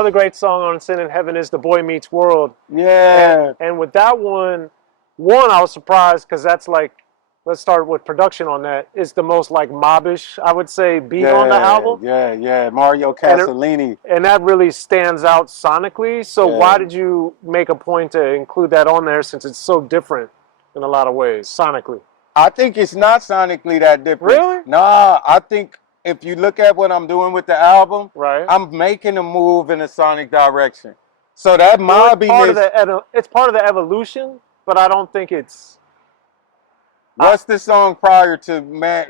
Another great song on Sin in Heaven is The Boy Meets World. Yeah. And with that one, I was surprised because that's like, let's start with production on that. It's the most like mobbish, I would say, beat on the album. Yeah. Mario And, Castellini. and that really stands out sonically. So why did you make a point to include that on there since it's so different in a lot of ways, sonically? I think it's not sonically that different. Really? Nah, I think if you look at what I'm doing with the album, Right. I'm making a move in a sonic direction. So that Well, mobbiness. it's part of the evolution, but I don't think it's. What's the song prior to man?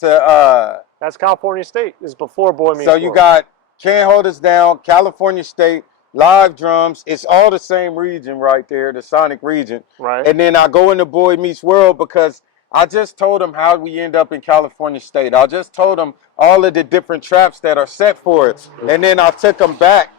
That's California State. It's before Boy Meets So World. you got Can't Hold Us Down, California State, Live Drums. It's all the same region right there, the sonic region. Right. And then I go into Boy Meets World because I just told them how we end up in California State. I just told them all of the different traps that are set for it. And then I took them back.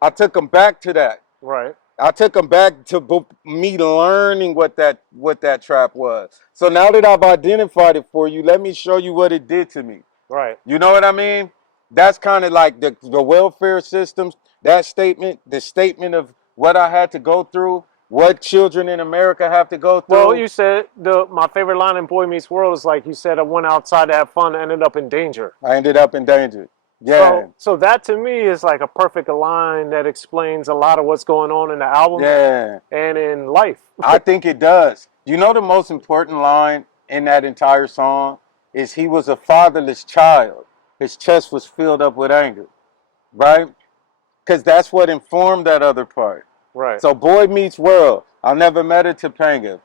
I took them back to that. Right. I took them back to me learning what that trap was. So now that I've identified it for you, let me show you what it did to me. Right. You know what I mean? That's kind of like the welfare systems, that statement, the statement of what I had to go through, what children in America have to go through. Well, you said my favorite line in Boy Meets World is like you said, I went outside to have fun, ended up in danger. I ended up in danger. Yeah. So that to me is like a perfect line that explains a lot of what's going on in the album and in life. I think it does. You know the most important line in that entire song is he was a fatherless child. His chest was filled up with anger, right? Because that's what informed that other part. Right. So Boy Meets World, I never met a Topanga.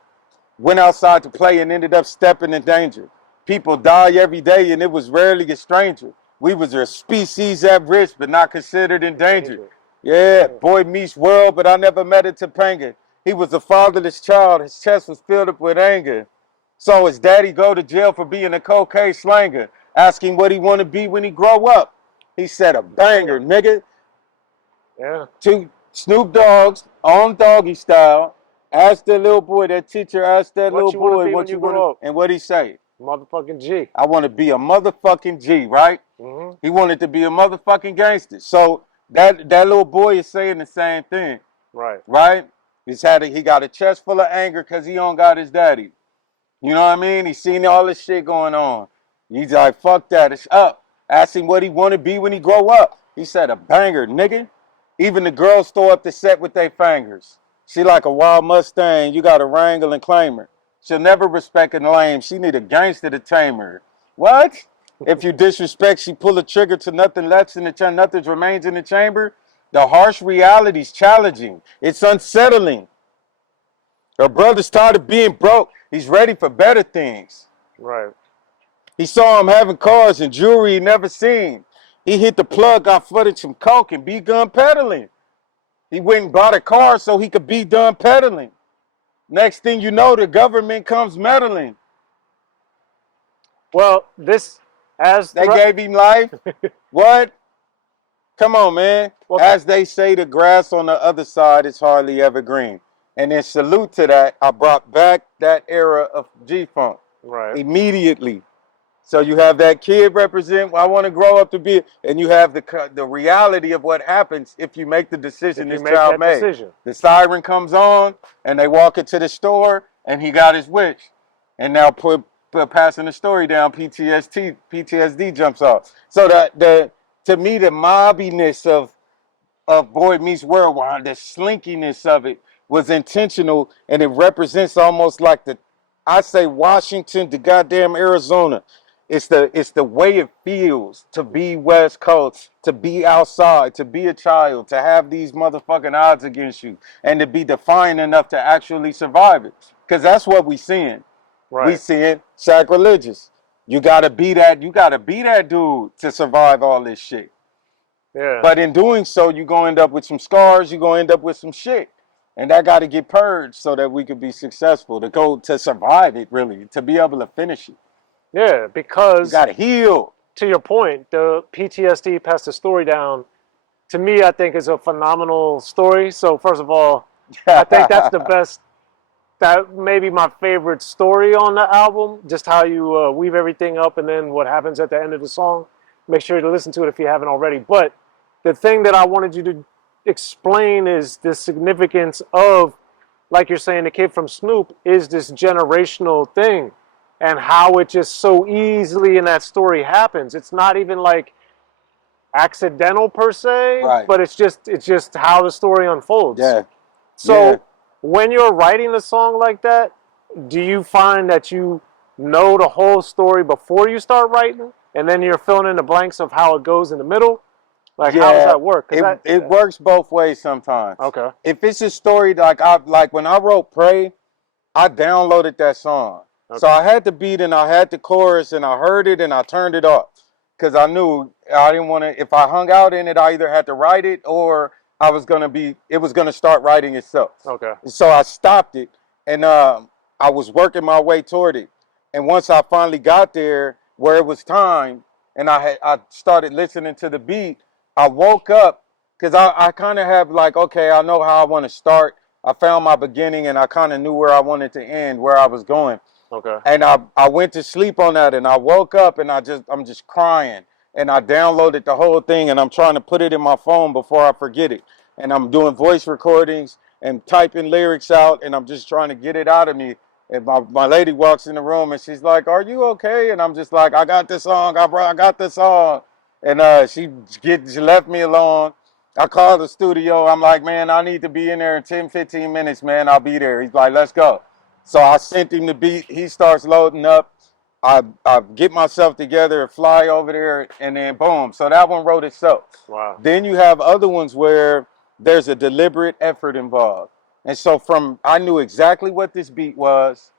Went outside to play and ended up stepping in danger. People die every day and it was rarely a stranger. We was a species at risk but not considered endangered. Yeah, Boy Meets World, but I never met a Topanga. He was a fatherless child. His chest was filled up with anger. So his daddy go to jail for being a cocaine slanger. Asking what he want to be when he grow up. He said a banger, nigga. Yeah. Two Snoop Dogg's on Doggy Style. Asked that little boy, that teacher asked that little boy what you want to, and what he say? Motherfucking G. I want to be a motherfucking G, right? Mm-hmm. He wanted to be a motherfucking gangster. So that little boy is saying the same thing. Right. Right? He got a chest full of anger because he don't got his daddy. You know what I mean? He seen all this shit going on. He's like, fuck that, it's up. Asked him what he want to be when he grow up. He said, a banger, nigga. Even the girls throw up the set with their fingers. She like a wild Mustang, you gotta wrangle and claim her. She'll never respect a lame, she need a gangster to tame her. What? If you disrespect, she pull a trigger to nothing left in the chamber, nothing remains in the chamber. The harsh reality's challenging. It's unsettling. Her brother's tired of being broke. He's ready for better things. Right. He saw him having cars and jewelry he never seen. He hit the plug, got footage from coke and begun peddling. He went and bought a car so he could be done peddling. Next thing you know, the government comes meddling. Well, they gave him life. What? Come on, man. Well, as they say, the grass on the other side is hardly ever green. And in salute to that, I brought back that era of G-Funk. Right. Immediately. So you have that kid represent, I want to grow up to be, and you have the reality of what happens if you make the decision this child made. The siren comes on, and they walk into the store, and he got his wish. And now passing the story down, PTSD jumps off. So to me, the mobbiness of Boy Meets World, the slinkiness of it was intentional, and it represents almost like I say Washington to goddamn Arizona. It's the way it feels to be West Coast, to be outside, to be a child, to have these motherfucking odds against you, and to be defiant enough to actually survive it. Because that's what we seeing. Right. We seeing sacrilegious. You gotta be that dude to survive all this shit. Yeah. But in doing so, you're gonna end up with some scars, you're gonna end up with some shit. And that gotta get purged so that we could be successful, to survive it, really, to be able to finish it. Yeah, because you gotta heal. To your point, the PTSD passed the story down. To me, I think is a phenomenal story. So first of all, I think that's the best. That may be my favorite story on the album. Just how you weave everything up, and then what happens at the end of the song. Make sure to listen to it if you haven't already. But the thing that I wanted you to explain is the significance of, like you're saying, the kid from Snoop is this generational thing, and how it just so easily in that story happens. It's not even like accidental per se, Right. but it's just how the story unfolds. Yeah. So when you're writing a song like that, do you find that you know the whole story before you start writing, and then you're filling in the blanks of how it goes in the middle? Like, how does that work? It works both ways sometimes. Okay. If it's a story like when I wrote Pray, I downloaded that song. Okay. So I had the beat and I had the chorus and I heard it and I turned it off. Because I knew I didn't want to, if I hung out in it, I either had to write it or it was going to start writing itself. Okay. So I stopped it and I was working my way toward it. And once I finally got there where it was time and I started listening to the beat, I woke up because I kind of have like, okay, I know how I want to start. I found my beginning and I kind of knew where I wanted to end, where I was going. Okay. And I went to sleep on that and I woke up and I'm just crying. And I downloaded the whole thing and I'm trying to put it in my phone before I forget it. And I'm doing voice recordings and typing lyrics out and I'm just trying to get it out of me. And my lady walks in the room and she's like, "Are you okay?" And I'm just like, "I got this song. I got this song." And she left me alone. I called the studio. I'm like, "Man, I need to be in there in 10, 15 minutes, man. I'll be there." He's like, "Let's go." So I sent him the beat. He starts loading up. I get myself together, fly over there, and then boom. So that one wrote itself. Wow. Then you have other ones where there's a deliberate effort involved. And so I knew exactly what this beat was.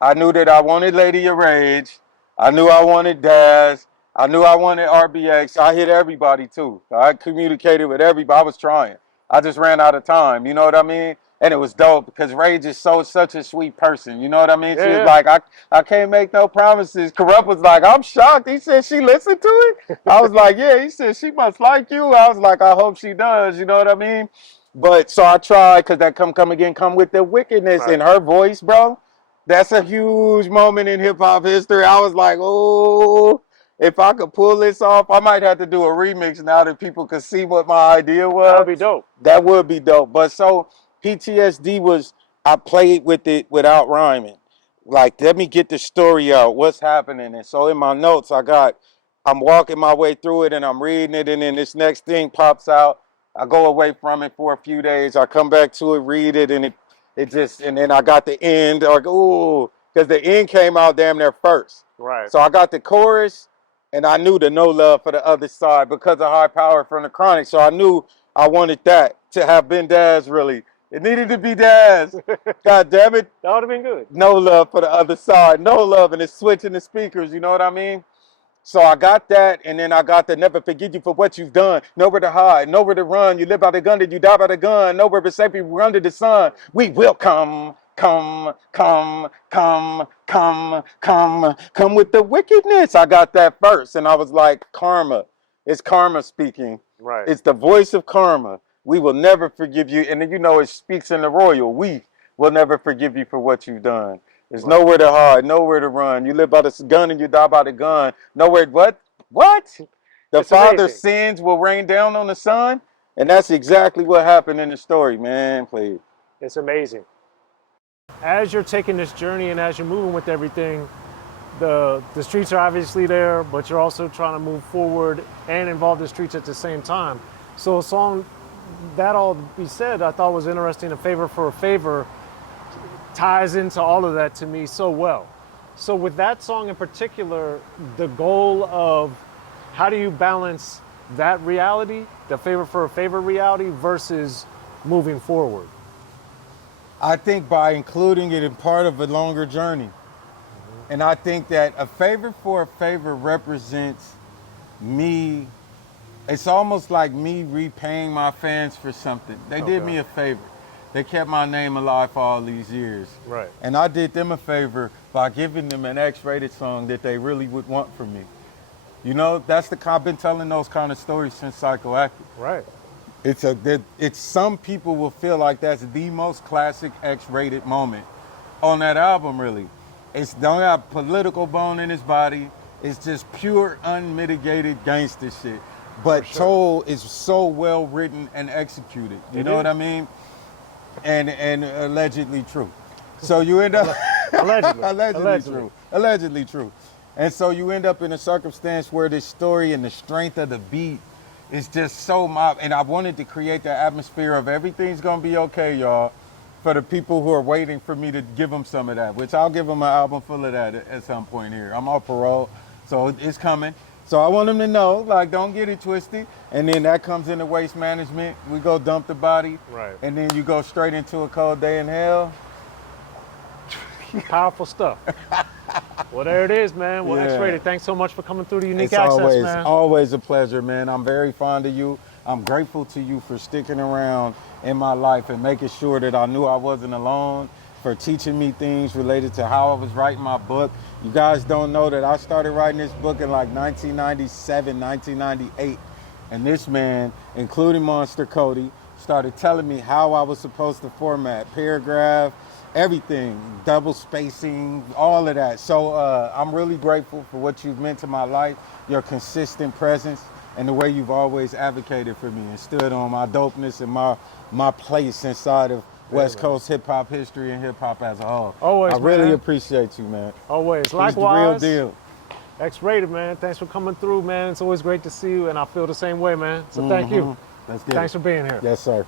I knew that I wanted Lady of Rage. I knew I wanted Daz. I knew I wanted RBX. I hit everybody too. I communicated with everybody. I was trying. I just ran out of time. You know what I mean? And it was dope because Rage is such a sweet person. You know what I mean? Yeah, She was like, I can't make no promises. Corrupt was like, I'm shocked. He said she listened to it. I was like, yeah. He said she must like you. I was like, I hope she does. You know what I mean? But so I tried because that come with the wickedness in her voice, bro. That's a huge moment in hip hop history. I was like, oh, if I could pull this off, I might have to do a remix now that people could see what my idea was. That would be dope. That would be dope. But so PTSD was, I played with it without rhyming. Like, let me get the story out. What's happening? And so in my notes, I'm walking my way through it and I'm reading it. And then this next thing pops out. I go away from it for a few days. I come back to it, read it, and and then I got the end. Like, ooh, because the end came out damn near first. Right. So I got the chorus, and I knew the no love for the other side because of High Power from the Chronic. So I knew I wanted that to have been Daz, really. It needed to be Daz. God damn it. That would have been good. No love for the other side. No love, and it's switching the speakers. You know what I mean? So I got that, and then I got the never forget you for what you've done. Nowhere to hide, nowhere to run. You live by the gun, did you die by the gun? Nowhere but safe, we under the sun. We will come with the wickedness. I got that first, and I was like, karma. It's karma speaking. Right. It's the voice of karma. We will never forgive you. And then, it speaks in the royal. We will never forgive you for what you've done. There's nowhere to hide, nowhere to run. You live by the gun and you die by the gun. Nowhere, what? The Father's sins will rain down on the Son? And that's exactly what happened in the story, man. Please. It's amazing. As you're taking this journey and as you're moving with everything, the streets are obviously there, but you're also trying to move forward and involve the streets at the same time. So a song, that all be said, I thought was interesting. A Favor for a Favor ties into all of that to me so well. So with that song in particular, the goal of how do you balance that reality, the Favor for a Favor reality, versus moving forward? I think by including it in part of a longer journey. Mm-hmm. And I think that a favor for a favor represents me. It's almost like me repaying my fans for something. They did me a favor. They kept my name alive for all these years. Right. And I did them a favor by giving them an X-rated song that they really would want from me. I've been telling those kind of stories since Psychoactive. Right. It's some people will feel like that's the most classic X-rated moment on that album, really. It's don't have political bone in his body. It's just pure, unmitigated gangster shit. but told is so well written and executed. You know what I mean? And allegedly true. So you end up allegedly true. And so you end up in a circumstance where this story and the strength of the beat is just so mob. And I wanted to create the atmosphere of everything's gonna be okay, y'all, for the people who are waiting for me to give them some of that, which I'll give them an album full of that at some point here. I'm on parole, so it's coming. So I want them to know, like, don't get it twisted. And then that comes into waste management. We go dump the body. Right. And then you go straight into a cold day in hell. Powerful stuff. Well, there it is, man. Well, X-Rated, thanks so much for coming through the Unique Access, man. Always a pleasure, man. I'm very fond of you. I'm grateful to you for sticking around in my life and making sure that I knew I wasn't alone, for teaching me things related to how I was writing my book. You guys don't know that I started writing this book in like 1997, 1998. And this man, including Monster Cody, started telling me how I was supposed to format paragraph, everything, double spacing, all of that. So I'm really grateful for what you've meant to my life, your consistent presence, and the way you've always advocated for me and stood on my dopeness and my place inside of West Coast hip-hop history and hip-hop as a whole. Always, I really appreciate you, man. Always. Likewise. The real deal. X-Rated, man. Thanks for coming through, man. It's always great to see you, and I feel the same way, man. So thank you. Let's get Thanks for being here. Yes, sir.